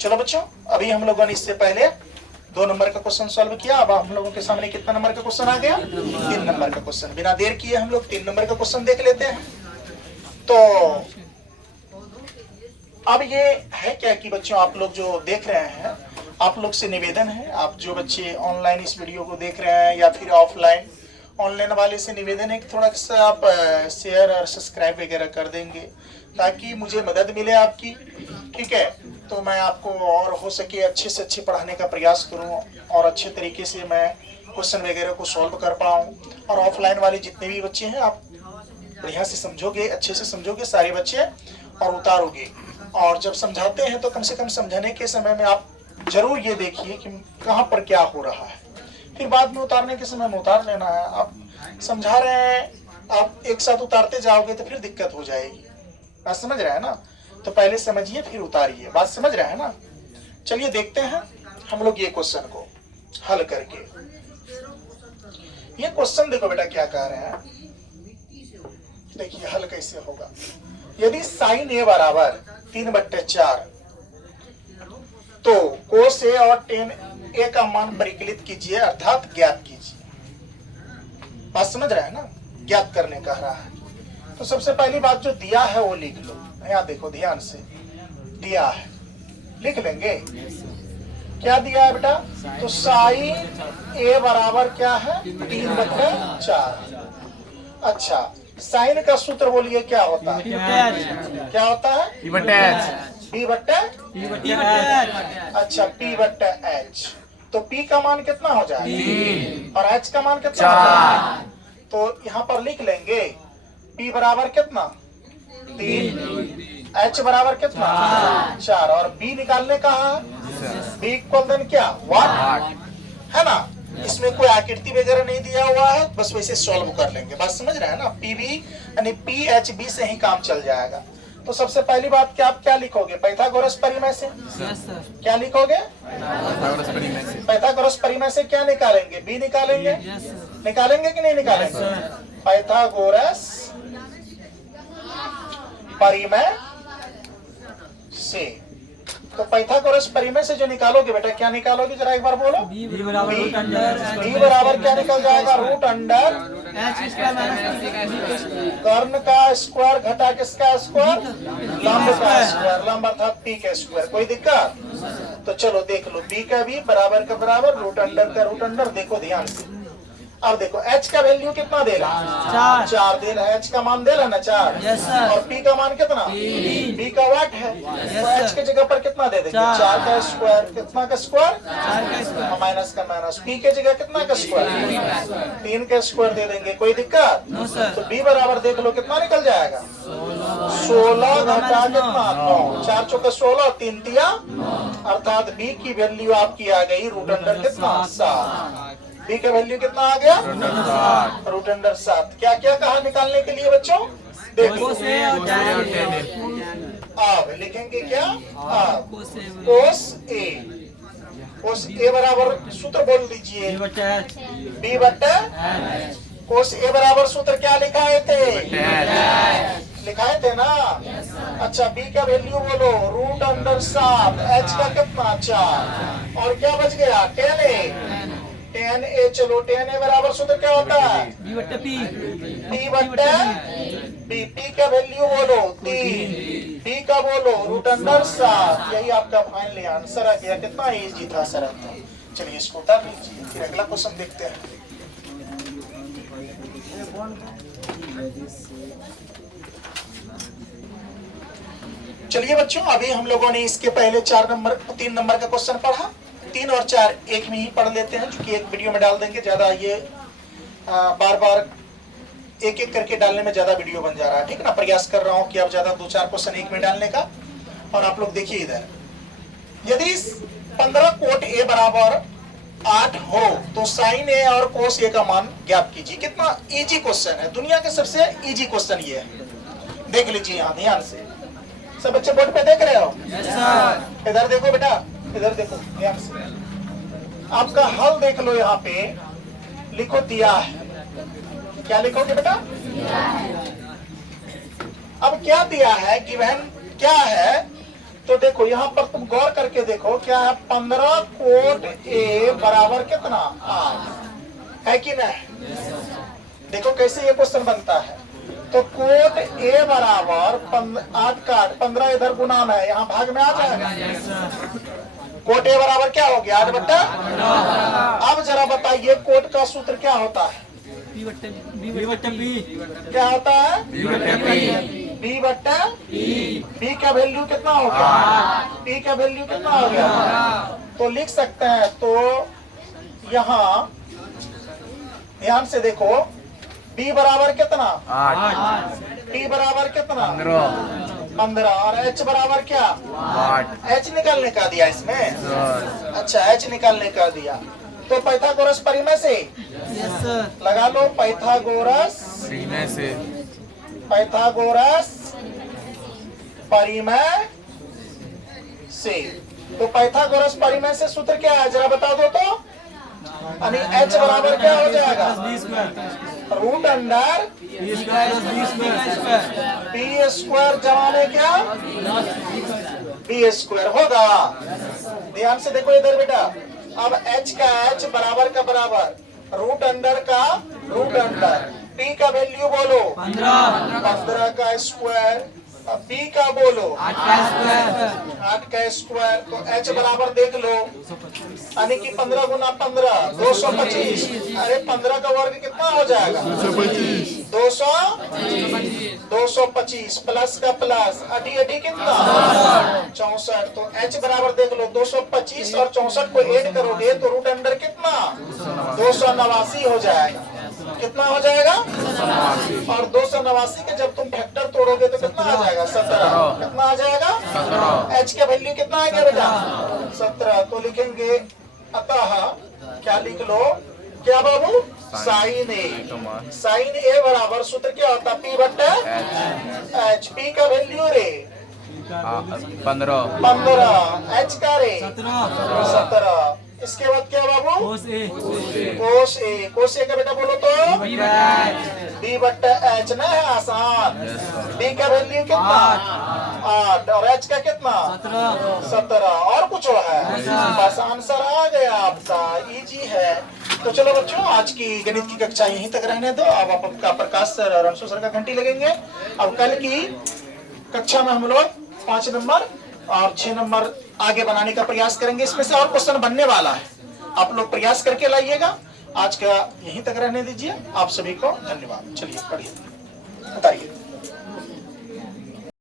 चलो बच्चों, अभी हम लोगों ने इससे पहले 2 नंबर का क्वेश्चन सॉल्व किया। अब हम लोगों के सामने कितना नंबर का क्वेश्चन आ गया? 3 नंबर का क्वेश्चन। बिना देर किए हम लोग 3 नंबर का क्वेश्चन देख लेते हैं। तो अब ये है क्या कि बच्चों, आप लोग जो देख रहे हैं, आप लोग से निवेदन है, आप जो बच्चे ऑनलाइन इस वीडियो को देख रहे हैं या फिर ऑफलाइन, ऑनलाइन वाले से निवेदन है कि थोड़ा सा आप शेयर और सब्सक्राइब वगैरह कर देंगे ताकि मुझे मदद मिले आपकी। ठीक है, तो मैं आपको और हो सके अच्छे से अच्छे पढ़ाने का प्रयास करूं और अच्छे तरीके से मैं क्वेश्चन वगैरह को सॉल्व कर पाऊं। और ऑफलाइन वाले जितने भी बच्चे हैं, आप बढ़िया से समझोगे, अच्छे से समझोगे सारे बच्चे और उतारोगे। और जब समझाते हैं तो कम से कम समझाने के समय में आप जरूर ये देखिए कि कहाँ पर क्या हो रहा है, फिर बाद में उतारने के समय में उतार लेना है। आप समझा रहे हैं, आप एक साथ उतारते जाओगे तो फिर दिक्कत हो जाएगी। बात समझ रहे हैं ना? तो पहले समझिए फिर उतारिए। बात समझ रहे हैं ना? चलिए देखते हैं हम लोग ये क्वेश्चन को हल करके। ये क्वेश्चन देखो बेटा क्या कह रहे हैं, देखिए हल कैसे होगा। यदि साइन ए बराबर 3/4 तो कोस ए और टेन ए का मान परिकलित कीजिए अर्थात ज्ञात कीजिए। बात समझ रहे हैं ना? ज्ञात करने कह रहा है। तो सबसे पहली बात जो दिया है वो लिख लो। यहाँ देखो ध्यान से, दिया है, लिख लेंगे। क्या दिया है बेटा? तो साइन ए बराबर क्या है? 3/4। अच्छा, साइन का सूत्र बोलिए क्या होता है? क्या होता है? P/H। अच्छा, P/H। तो P का मान कितना हो जाएगा और H का मान कितना हो जाएगा? तो यहाँ पर लिख लेंगे P बराबर कितना? 3, H बराबर कितना? 4। और B निकालने का है, B इक्वल देन क्या? 1, है ना? इसमें कोई आकृति वगैरह नहीं दिया हुआ है, बस वैसे सॉल्व कर लेंगे। बात समझ रहे हैं ना? PB यानी PHB से ही काम चल जाएगा। तो सबसे पहली बात क्या, आप क्या लिखोगे? पाइथागोरस परिमेय से। क्या लिखोगे? पाइथागोरस परिमेय से क्या निकालेंगे? B निकालेंगे। निकालेंगे कि नहीं निकालेंगे? पाइथागोरस परिमेय से। तो पाइथागोरस परिमेय से जो निकालोगे बेटा, क्या निकालोगे? जरा एक बार बोलो। B बराबर क्या निकल जाएगा? रूट अंडर कर्ण का स्क्वायर घटा किसका स्क्वायर? लंब का स्क्वायर। लंब अर्थात P का स्क्वायर। कोई दिक्कत? तो चलो देख लो, B का भी बराबर का बराबर, रूट अंडर का रूट अंडर। देखो ध्यान से, अब देखो H का वैल्यू कितना दे रहा है? 4 दे रहा है। H का मान दे रहा है ना 4। और P का मान कितना? P का वाट है। तो H के जगह पर कितना दे देंगे? 4 का स्क्वायर। कितना का स्क्वायर? माइनस का माइनस। P के जगह कितना का स्क्वायर? 3 का स्क्वायर दे देंगे। कोई दिक्कत? तो B बराबर देख लो कितना निकल जाएगा? 16 घटा कितना? 9। 4 चौके 16, 3 तिया, अर्थात B की वैल्यू आपकी आ गई रूट अंडर कितना? 7। B का वैल्यू कितना आ गया? Root under 7। क्या क्या कहा निकालने के लिए बच्चों? देखो, अब लिखेंगे क्या? कोस ए। कोस ए बराबर सूत्र बोल दीजिए, B/H। कोस ए बराबर सूत्र क्या लिखाए थे? लिखाए थे ना? अच्छा, B का वैल्यू बोलो, रूट अंडर 7। H का कितना? 4। और क्या बच गया? 10A। चलो 10A बराबर सूत्र क्या होता है? P/B। P का वैल्यू बोलो 3, B का बोलो रूट अंडर 7। यही आपका फाइनल आंसर आ गया। कितना इजी था, सरल था। चलिए इसको उतार लीजिए, फिर अगला क्वेश्चन देखते हैं। चलिए बच्चों, अभी हम लोगों ने इसके पहले 3 नंबर का क्वेश्चन पढ़ा। 3 और 4 एक में ही पढ़ लेते हैं, क्योंकि एक वीडियो में डाल देंगे ज्यादा, ये बार बार एक एक करके डालने में ज्यादा वीडियो बन जा रहा है। ठीक है ना? प्रयास कर रहा हूँ कि अब ज्यादा 2-4 क्वेश्चन एक में डालने का। और आप लोग देखिए इधर, यदि 15 कोट A बराबर 8 हो तो साइन ए और कोस ए का मान ज्ञात कीजिए। कितना इजी क्वेश्चन है, दुनिया के सबसे इजी क्वेश्चन ये है। देख लीजिए यहाँ ध्यान से, सब बच्चे बोर्ड पे देख रहे हो? इधर देखो बेटा, इधर देखो ध्यान से। आपका हल देख लो, यहाँ पे लिखो दिया है। क्या लिखोगे बेटा? अब क्या दिया है, गिवन क्या है, तो देखो यहाँ पर तुम गौर करके देखो क्या है, 15 कोट ए बराबर कितना 8 है कि नहीं। देखो कैसे ये क्वेश्चन बनता है, तो कोट ए बराबर 8 का 15 इधर गुना में है, यहाँ भाग में आ जाएगा। कोट ए बराबर क्या हो गया 8 बट्टा। अब जरा बताइए कोट का सूत्र क्या होता है, बी बट्टा बी क्या होता है, बी बट्टा बी का वैल्यू कितना हो गया, बी का वैल्यू कितना हो गया, तो लिख सकते हैं। तो यहाँ ध्यान से देखो, बी बराबर कितना 8, बी बराबर कितना 15 और एच बराबर क्या 8, एच निकालने का दिया इसमें। अच्छा एच निकालने का दिया, तो पाइथागोरस परिमेय से यस सर लगा लो, पाइथागोरस सीने से पाइथागोरस परिमेय से। तो पाइथागोरस परिमेय से सूत्र क्या है जरा बता दो तो, यानी एच बराबर क्या हो जाएगा, B square root under B square B square B square जमाने क्या बी स्क्वायर होगा। ध्यान से देखो इधर बेटा, अब h का h बराबर का बराबर रूट अंडर का रूट अंडर, p का वैल्यू बोलो 15 का स्क्वायर, अब b का बोलो 8 का स्क्वायर, तो h बराबर देख लो, यानी कि 15 गुना 15 225। अरे 15 का वर्ग कितना हो जाएगा 225 प्लस का प्लस अठी अठी कितना 64। तो h बराबर देख लो 225 और 64 को ऐड करोगे तो रूट अंडर कितना 289 हो जाएगा। कितना हो जाएगा, और 289 के जब तुम फैक्टर तोड़ोगे तो कितना आ जाएगा 17। कितना आ जाएगा, h का वैल्यू कितना आएगा बेटा 17। तो लिखेंगे अतः क्या लिख लो, क्या बाबू साइन ए बराबर सूत्र क्या होता है, पी बट्टा एच, पी का वैल्यू रे 15, एच का रे 17। इसके बाद क्या बाबू कोस ए कोस ए का बेटा बोलो तो बी बट्टा एच ना है आसान, बी का वैल्यू कितना 8 और एच का कितना 17 और कुछ है, बस आंसर आ गया आपका, इजी है। तो चलो बच्चों आज की गणित की कक्षा यहीं तक रहने दो। अब आपका प्रकाश सर और अंशु सर का घंटी लगेंगे। अब कल की कक्षा में हम लोग 5 नंबर और 6 नंबर आगे बनाने का प्रयास करेंगे, इसमें से और क्वेश्चन बनने वाला है, आप लोग प्रयास करके लाइएगा। आज का यहीं तक रहने दीजिए, आप सभी को धन्यवाद। चलिए पढ़िए, बताइए।